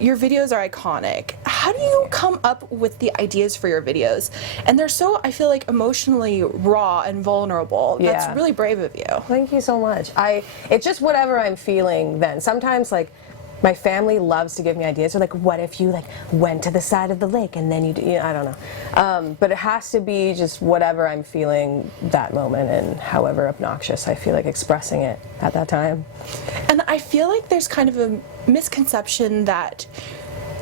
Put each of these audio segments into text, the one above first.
your videos are iconic. How do you come up with the ideas for your videos? And they're so, I feel like, emotionally raw and vulnerable. That's really brave of you. Thank you so much. It's just whatever I'm feeling then. Sometimes, like, my family loves to give me ideas. They're like, what if you, like, went to the side of the lake and then I don't know. But it has to be just whatever I'm feeling that moment, and however obnoxious I feel like expressing it at that time. And I feel like there's kind of a misconception that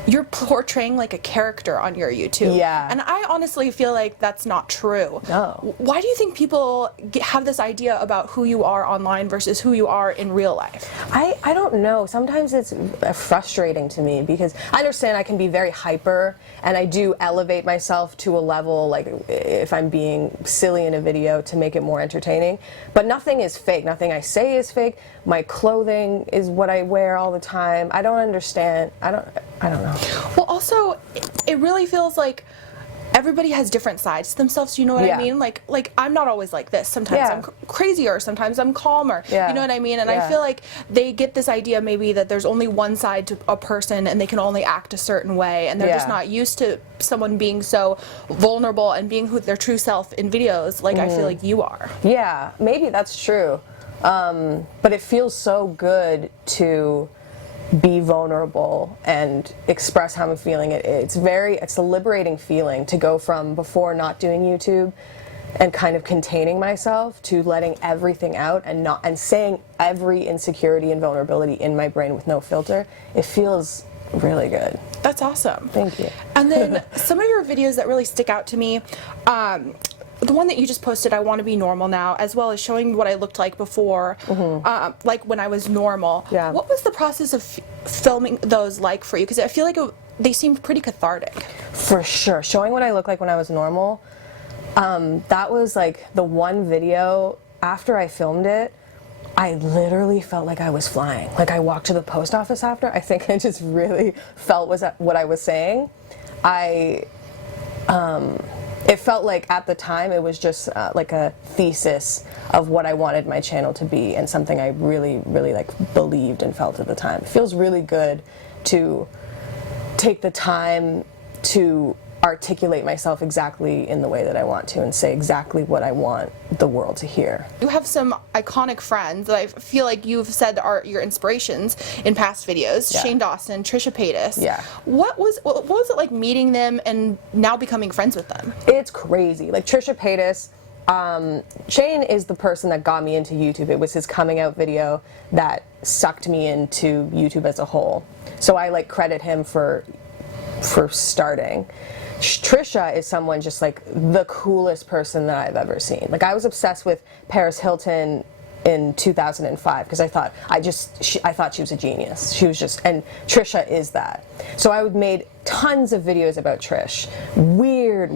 you're portraying like a character on your YouTube. Yeah. And I honestly feel like that's not true. No. Why do you think people have this idea about who you are online versus who you are in real life? I don't know. Sometimes it's frustrating to me because I understand I can be very hyper, and I do elevate myself to a level, like if I'm being silly in a video, to make it more entertaining. But nothing is fake. Nothing I say is fake. My clothing is what I wear all the time. I don't understand. I don't know. Well, also, it really feels like everybody has different sides to themselves. You know what I mean? Like I'm not always like this. Sometimes I'm crazier. Sometimes I'm calmer. You know what I mean? And I feel like they get this idea maybe that there's only one side to a person and they can only act a certain way, and they're just not used to someone being so vulnerable and being their true self in videos like I feel like you are. Yeah, maybe that's true. But it feels so good to be vulnerable and express how I'm feeling. It's a liberating feeling to go from before not doing YouTube and kind of containing myself to letting everything out and saying every insecurity and vulnerability in my brain with no filter. It feels really good. That's awesome. Thank you. And then some of your videos that really stick out to me, the one that you just posted, I Want to Be Normal Now, as well as showing what I looked like before, like when I was normal. Yeah. What was the process of filming those like for you? Because I feel like they seemed pretty cathartic. For sure. Showing what I looked like when I was normal, that was like the one video. After I filmed it, I literally felt like I was flying. Like I walked to the post office after. I think I just really felt what I was saying. It felt like at the time it was just like a thesis of what I wanted my channel to be, and something I really, really like believed and felt at the time. It feels really good to take the time to articulate myself exactly in the way that I want to and say exactly what I want the world to hear. You have some iconic friends that I feel like you've said are your inspirations in past videos. Shane Dawson, Trisha Paytas. Yeah. What was it like meeting them and now becoming friends with them? It's crazy. Like Trisha Paytas, Shane is the person that got me into YouTube. It was his coming out video that sucked me into YouTube as a whole. So I like credit him for starting. Trisha is someone just like the coolest person that I've ever seen. Like I was obsessed with Paris Hilton in 2005 because I thought she was a genius. She was just, and Trisha is that. So I made tons of videos about Trish, weird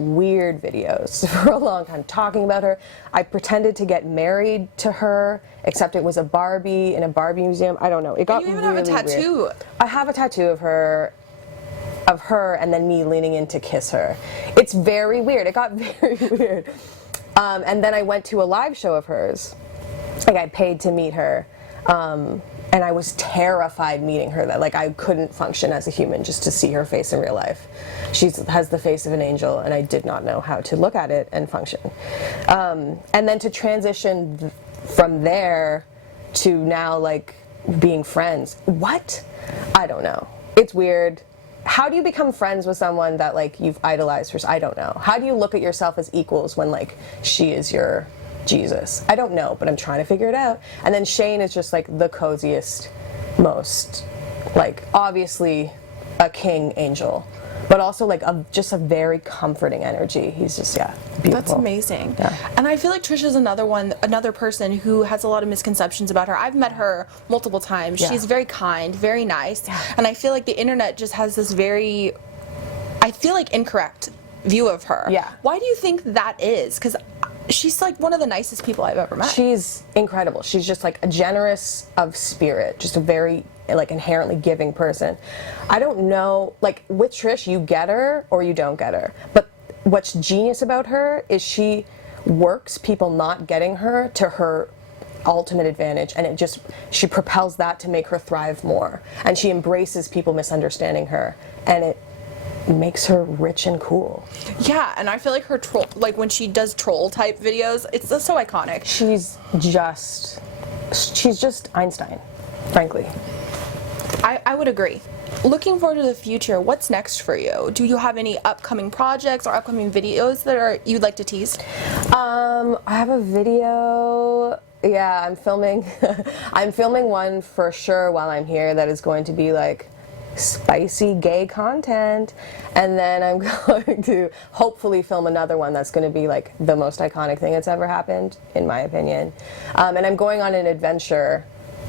videos for a long time talking about her. I pretended to get married to her, except it was a Barbie in a Barbie museum. I don't know. It got and you even really have a tattoo. Weird. I have a tattoo of her and then me leaning in to kiss her. It's very weird. It got very weird. And then I went to a live show of hers. Like I paid to meet her. And I was terrified meeting her. That like I couldn't function as a human just to see her face in real life. She has the face of an angel, and I did not know how to look at it and function. And then to transition from there to now like being friends. What? I don't know. It's weird. How do you become friends with someone that like you've idolized for? I don't know. How do you look at yourself as equals when like she is your Jesus? I don't know, but I'm trying to figure it out. And then Shane is just like the coziest, most like obviously a king angel, but also like just a very comforting energy. He's just beautiful. That's amazing. Yeah. And I feel like Trisha's another person who has a lot of misconceptions about her. I've met her multiple times. Yeah. She's very kind, very nice. Yeah. And I feel like the internet just has this very, I feel like, incorrect view of her. Yeah. Why do you think that is? Because she's like one of the nicest people I've ever met. She's incredible. She's just like a generous of spirit, just a very like inherently giving person. I don't know, like with Trish, you get her or you don't get her. But what's genius about her is she works people not getting her to her ultimate advantage, and she propels that to make her thrive more, and she embraces people misunderstanding her, and it makes her rich and cool. Yeah, and I feel like her troll, like when she does troll type videos, it's just so iconic. She's just Einstein, frankly. I would agree. Looking forward to the future, what's next for you? Do you have any upcoming projects or upcoming videos that you'd like to tease? I have a video. Yeah, I'm filming. I'm filming one for sure while I'm here that is going to be like spicy gay content, and then I'm going to hopefully film another one that's going to be like the most iconic thing that's ever happened, in my opinion. And I'm going on an adventure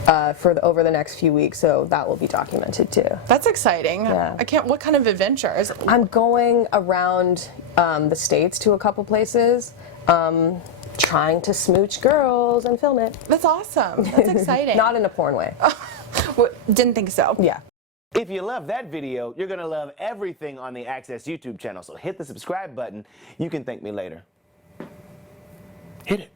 over the next few weeks, so that will be documented too. That's exciting. Yeah. What kind of adventures? I'm going around the States to a couple places, trying to smooch girls and film it. That's awesome. That's exciting. Not in a porn way. Didn't think so. Yeah. If you love that video, you're going to love everything on the Access YouTube channel, so hit the subscribe button. You can thank me later. Hit it.